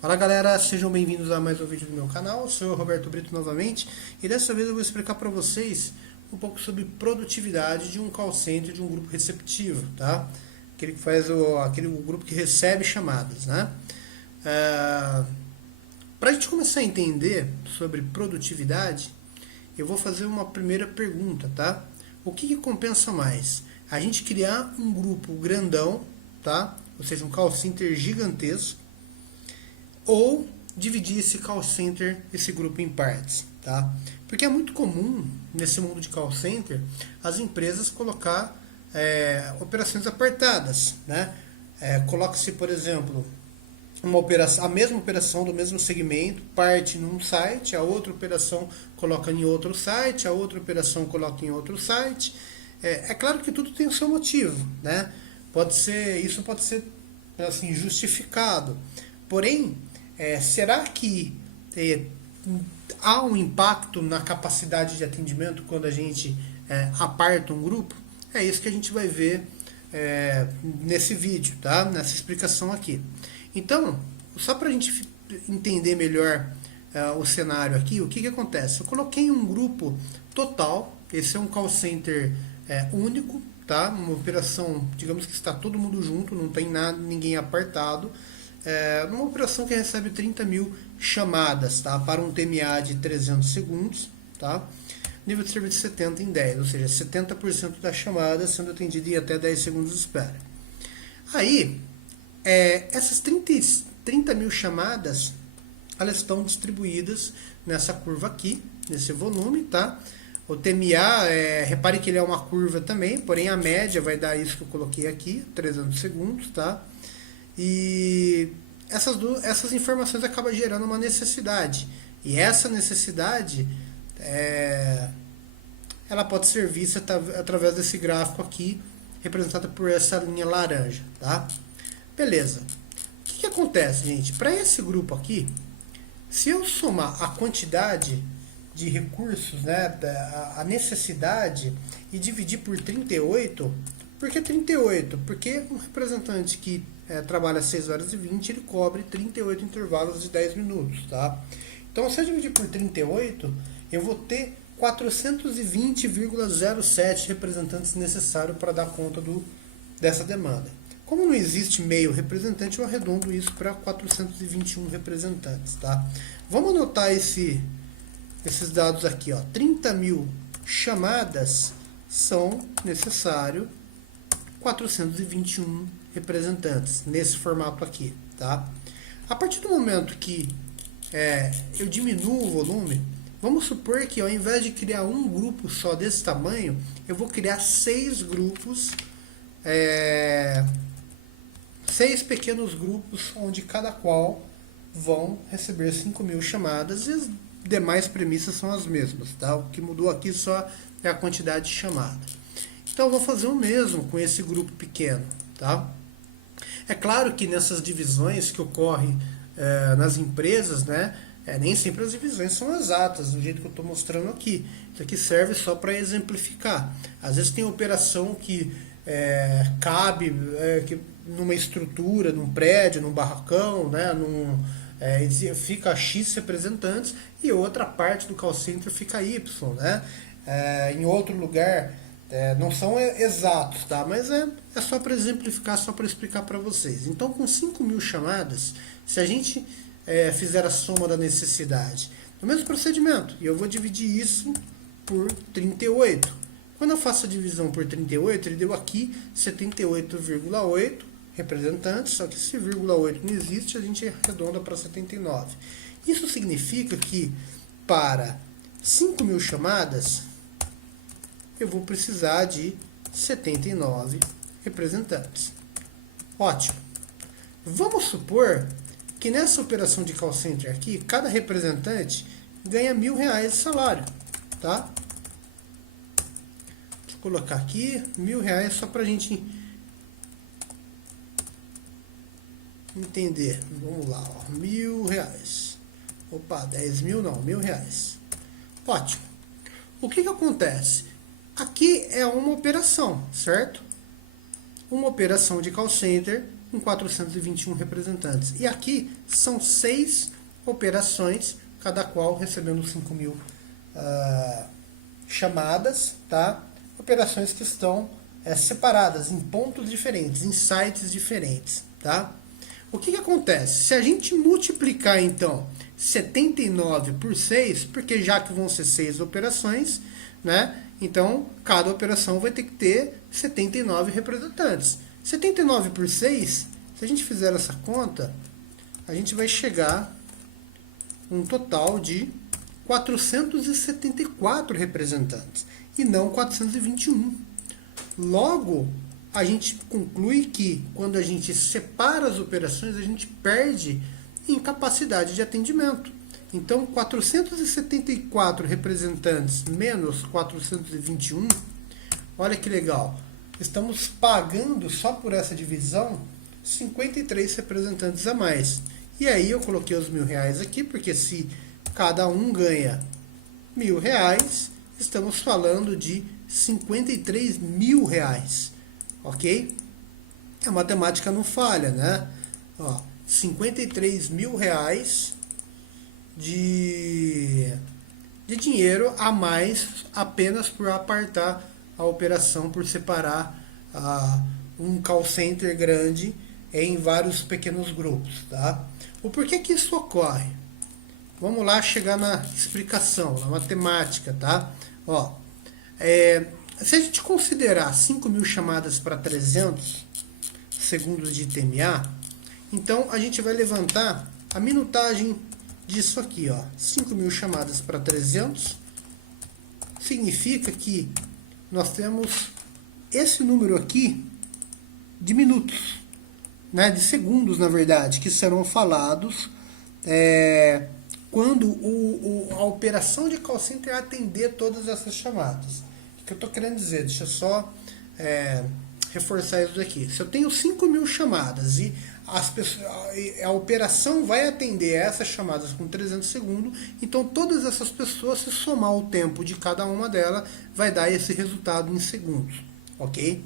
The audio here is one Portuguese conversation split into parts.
Fala galera, sejam bem-vindos a mais um vídeo do meu canal. Eu sou o Roberto Brito novamente e dessa vez eu vou explicar para vocês um pouco sobre produtividade de um call center, de um grupo receptivo, tá? Aquele que faz aquele grupo que recebe chamadas, né? Para a gente começar a entender sobre produtividade, eu vou fazer uma primeira pergunta, tá? O que compensa mais? A gente criar um grupo grandão, tá? Ou seja, um call center gigantesco, ou dividir esse call center, esse grupo em partes, tá? Porque é muito comum nesse mundo de call center as empresas colocar operações apartadas, né? Coloca-se, por exemplo, a mesma operação do mesmo segmento parte num site, a outra operação coloca em outro site, a outra operação coloca em outro site. É claro que tudo tem o seu motivo, né? Isso pode ser assim justificado. Porém, será que há um impacto na capacidade de atendimento quando a gente aparta um grupo? É isso que a gente vai ver nesse vídeo, tá? Nessa explicação aqui. Então, só para a gente entender melhor o cenário aqui, o que acontece? Eu coloquei um grupo total, esse é um call center único, tá? Uma operação, digamos que está todo mundo junto, não tem nada, ninguém apartado. Numa operação que recebe 30 mil chamadas, tá? Para um TMA de 300 segundos, tá? Nível de serviço 70 em 10, ou seja, 70% das chamadas sendo atendida em até 10 segundos de espera. Aí, essas 30 mil chamadas, elas estão distribuídas nessa curva aqui, nesse volume, tá? O TMA, repare que ele é uma curva também, porém a média vai dar isso que eu coloquei aqui, 300 segundos, tá? E essas informações acabam gerando uma necessidade. E essa necessidade, ela pode ser vista através desse gráfico aqui, representado por essa linha laranja, tá? Beleza. O que acontece, gente? Para esse grupo aqui, se eu somar a quantidade de recursos, né, a necessidade, e dividir por 38, por que 38? Porque um representante que trabalha 6 horas e 20, ele cobre 38 intervalos de 10 minutos, tá? Então, se eu dividir por 38, eu vou ter 420,07 representantes necessários para dar conta dessa demanda. Como não existe meio representante, eu arredondo isso para 421 representantes, tá? Vamos anotar esses dados aqui, ó. 30 mil chamadas são necessários 421 representantes nesse formato aqui, tá? A partir do momento que eu diminuo o volume, vamos supor que ao invés de criar um grupo só desse tamanho, eu vou criar 6 grupos, 6 pequenos grupos, onde cada qual vão receber 5 mil chamadas e as demais premissas são as mesmas, tá? O que mudou aqui só é a quantidade de chamada. Então eu vou fazer o mesmo com esse grupo pequeno, tá? É claro que nessas divisões que ocorrem nas empresas, né, nem sempre as divisões são exatas, do jeito que eu estou mostrando aqui. Isso aqui serve só para exemplificar. Às vezes tem operação que cabe numa estrutura, num prédio, num barracão, né, fica X representantes e outra parte do call center fica Y, né? Em outro lugar, não são exatos, tá? Mas é só para exemplificar, só para explicar para vocês. Então, com 5 mil chamadas, se a gente fizer a soma da necessidade, no mesmo procedimento, e eu vou dividir isso por 38. Quando eu faço a divisão por 38, ele deu aqui 78,8 representantes, só que esse vírgula 8 não existe, a gente arredonda para 79. Isso significa que para 5 mil chamadas, eu vou precisar de 79 representantes. Ótimo. Vamos supor que nessa operação de call center aqui, cada representante ganha R$1.000 de salário, tá? Vou colocar aqui R$1.000 só para a gente entender. Vamos lá, ó, R$1.000. Opa, 10 mil não, R$1.000. Ótimo. O que acontece? Aqui é uma operação, certo? Uma operação de call center com 421 representantes. E aqui são 6 operações, cada qual recebendo 5.000 chamadas, tá? Operações que estão separadas em pontos diferentes, em sites diferentes, tá? O que acontece? Se a gente multiplicar, então, 79 por 6, porque já que vão ser 6 operações, né? Então, cada operação vai ter que ter 79 representantes. 79 por 6, se a gente fizer essa conta, a gente vai chegar um total de 474 representantes, e não 421. Logo, a gente conclui que, quando a gente separa as operações, a gente perde em capacidade de atendimento. Então, 474 representantes menos 421, olha que legal. Estamos pagando, só por essa divisão, 53 representantes a mais. E aí eu coloquei os R$1.000 aqui, porque se cada um ganha R$1.000, estamos falando de R$53.000. Ok? A matemática não falha, né? Ó, R$53.000 de dinheiro a mais, apenas por apartar a operação, por separar um call center grande em vários pequenos grupos, tá? O porquê que isso ocorre? Vamos lá chegar na explicação, na matemática, tá? Ó, se a gente considerar 5.000 chamadas para 300 segundos de TMA, então a gente vai levantar a minutagem disso aqui, ó. 5.000 chamadas para 300 significa que nós temos esse número aqui de minutos, né, de segundos, na verdade, que serão falados quando a operação de call center atender todas essas chamadas. O que eu estou querendo dizer? Deixa eu só reforçar isso daqui. Se eu tenho 5.000 chamadas e a operação vai atender essas chamadas com 300 segundos, então todas essas pessoas, se somar o tempo de cada uma delas, vai dar esse resultado em segundos, ok?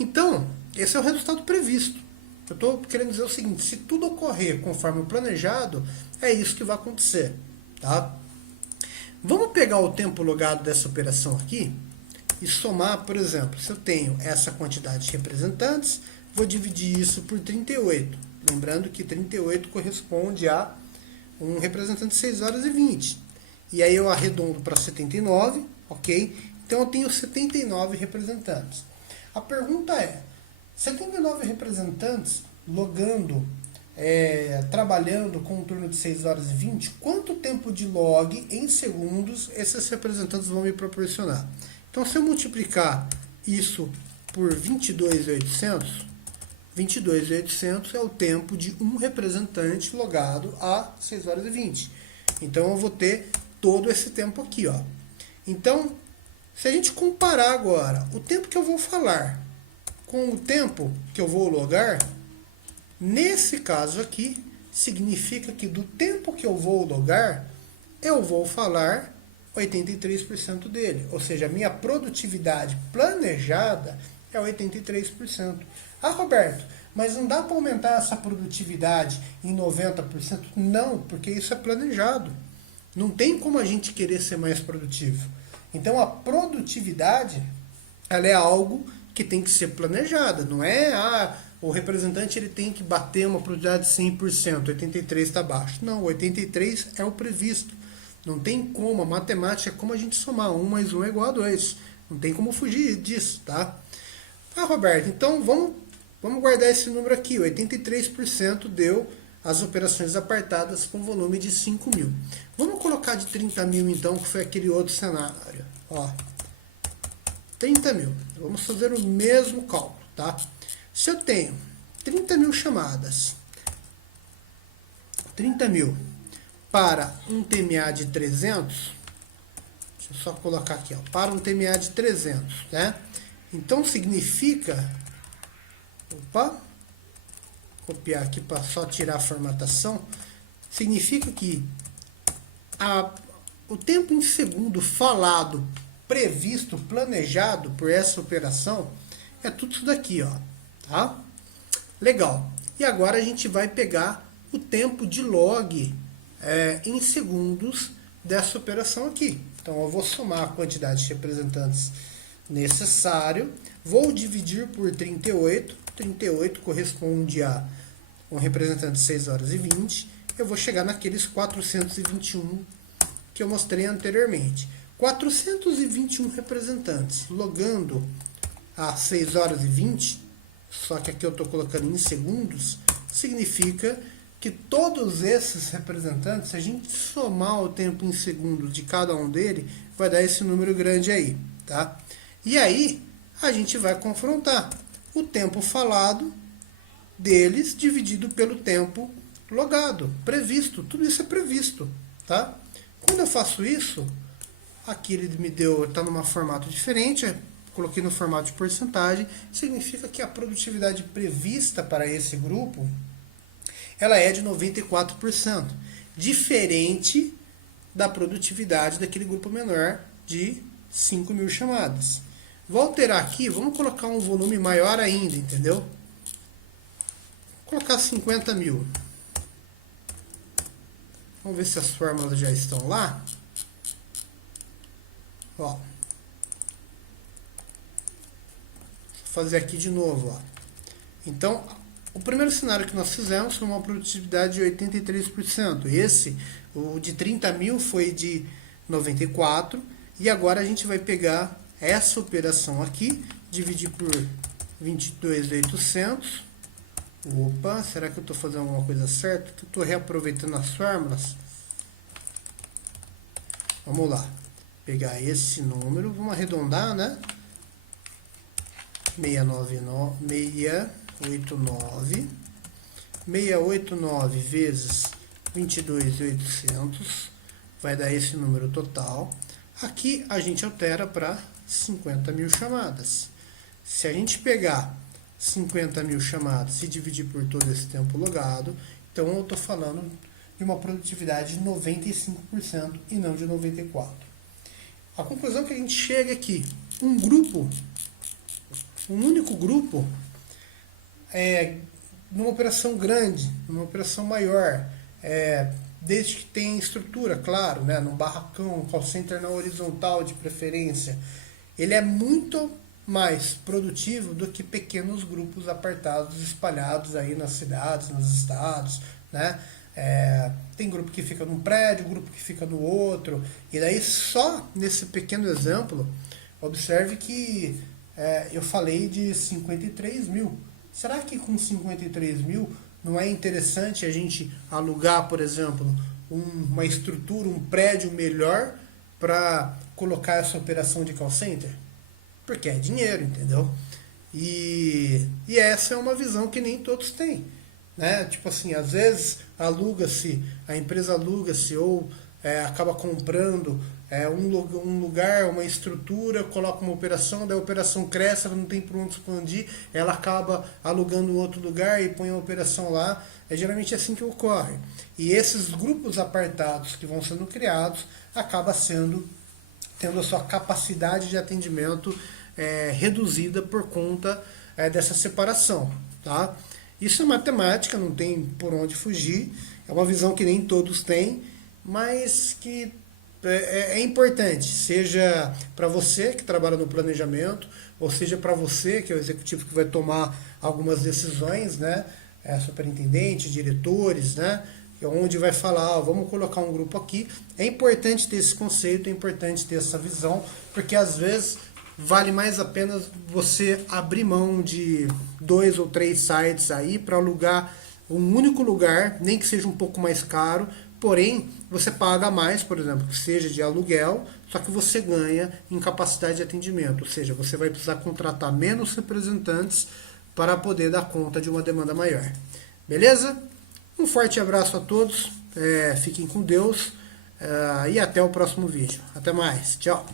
Então, esse é o resultado previsto. Eu estou querendo dizer o seguinte: se tudo ocorrer conforme o planejado, é isso que vai acontecer, tá? Vamos pegar o tempo logado dessa operação aqui e somar, por exemplo, se eu tenho essa quantidade de representantes, vou dividir isso por 38. Lembrando que 38 corresponde a um representante de 6 horas e 20. E aí eu arredondo para 79, ok? Então eu tenho 79 representantes. A pergunta é: 79 representantes logando, trabalhando com um turno de 6 horas e 20, quanto tempo de log em segundos esses representantes vão me proporcionar? Então, se eu multiplicar isso por 22.800 é o tempo de um representante logado a 6 horas e 20. Então, eu vou ter todo esse tempo aqui, ó. Então, se a gente comparar agora o tempo que eu vou falar com o tempo que eu vou logar, nesse caso aqui, significa que do tempo que eu vou logar, eu vou falar 83% dele. Ou seja, a minha produtividade planejada é 83%. Ah, Roberto, mas não dá para aumentar essa produtividade em 90%? Não, porque isso é planejado. Não tem como a gente querer ser mais produtivo. Então, a produtividade, ela é algo que tem que ser planejada. Não é, o representante ele tem que bater uma produtividade de 100%, 83% está baixo. Não, 83% é o previsto. Não tem como, a matemática é como a gente somar 1 mais 1 é igual a 2. Não tem como fugir disso, tá? Ah, Roberto, então vamos guardar esse número aqui. 83% deu as operações apartadas com volume de 5.000. Vamos colocar de 30.000 então, que foi aquele outro cenário. Ó, 30.000. Vamos fazer o mesmo cálculo, tá? Se eu tenho 30.000 chamadas, 30.000 para um TMA de 300, deixa eu só colocar aqui, ó, para um TMA de 300, né? Então significa, copiar aqui para só tirar a formatação, significa que o tempo em segundo falado, previsto, planejado por essa operação, é tudo isso daqui, ó, tá? Legal. E agora a gente vai pegar o tempo de log em segundos dessa operação aqui. Então eu vou somar a quantidade de representantes necessário, vou dividir por 38, 38 corresponde a um representante de 6 horas e 20, eu vou chegar naqueles 421 que eu mostrei anteriormente. 421 representantes, logando a 6 horas e 20, só que aqui eu estou colocando em segundos, significa que todos esses representantes, se a gente somar o tempo em segundos de cada um dele, vai dar esse número grande aí, tá? E aí, a gente vai confrontar o tempo falado deles dividido pelo tempo logado, previsto. Tudo isso é previsto, tá? Quando eu faço isso, aqui ele me deu, está num formato diferente, coloquei no formato de porcentagem, significa que a produtividade prevista para esse grupo, ela é de 94%, diferente da produtividade daquele grupo menor de 5.000 chamadas. Vou alterar aqui, vamos colocar um volume maior ainda, entendeu? Vou colocar 50.000. Vamos ver se as fórmulas já estão lá. Ó. Vou fazer aqui de novo, ó. Então, o primeiro cenário que nós fizemos foi uma produtividade de 83%. Esse, o de 30.000, foi de 94%. E agora a gente vai pegar essa operação aqui, dividir por 22.800. Opa, será que eu estou fazendo alguma coisa certa? Que eu estou reaproveitando as fórmulas. Vamos lá. Pegar esse número, vamos arredondar, né? 689 vezes 22.800 vai dar esse número total. Aqui a gente altera para 50.000 chamadas. Se a gente pegar 50.000 chamadas e dividir por todo esse tempo logado, então eu estou falando de uma produtividade de 95% e não de 94%. A conclusão que a gente chega aqui, um único grupo, numa operação grande, numa operação maior, desde que tenha estrutura, claro, né, num barracão, call center na horizontal de preferência, ele é muito mais produtivo do que pequenos grupos apartados, espalhados aí nas cidades, nos estados, né? Tem grupo que fica num prédio, grupo que fica no outro, e daí só nesse pequeno exemplo, observe que eu falei de 53.000. Será que com 53.000 não é interessante a gente alugar, por exemplo, uma estrutura, um prédio melhor para colocar essa operação de call center? Porque é dinheiro, entendeu? E essa é uma visão que nem todos têm, né? Tipo assim, às vezes a empresa aluga-se ou acaba comprando um lugar, uma estrutura, coloca uma operação, daí a operação cresce, ela não tem por onde expandir, ela acaba alugando outro lugar e põe a operação lá. É geralmente assim que ocorre. E esses grupos apartados que vão sendo criados, acaba tendo a sua capacidade de atendimento reduzida por conta dessa separação, tá? Isso é matemática, não tem por onde fugir, é uma visão que nem todos têm, mas que é importante, seja para você que trabalha no planejamento, ou seja para você que é o executivo que vai tomar algumas decisões, né? Superintendentes, diretores, né? Onde vai falar, vamos colocar um grupo aqui. É importante ter esse conceito, é importante ter essa visão, porque às vezes vale mais a pena você abrir mão de 2 ou 3 sites aí para alugar um único lugar, nem que seja um pouco mais caro, porém você paga mais, por exemplo, que seja de aluguel, só que você ganha em capacidade de atendimento, ou seja, você vai precisar contratar menos representantes para poder dar conta de uma demanda maior. Beleza? Um forte abraço a todos, fiquem com Deus e até o próximo vídeo. Até mais, tchau!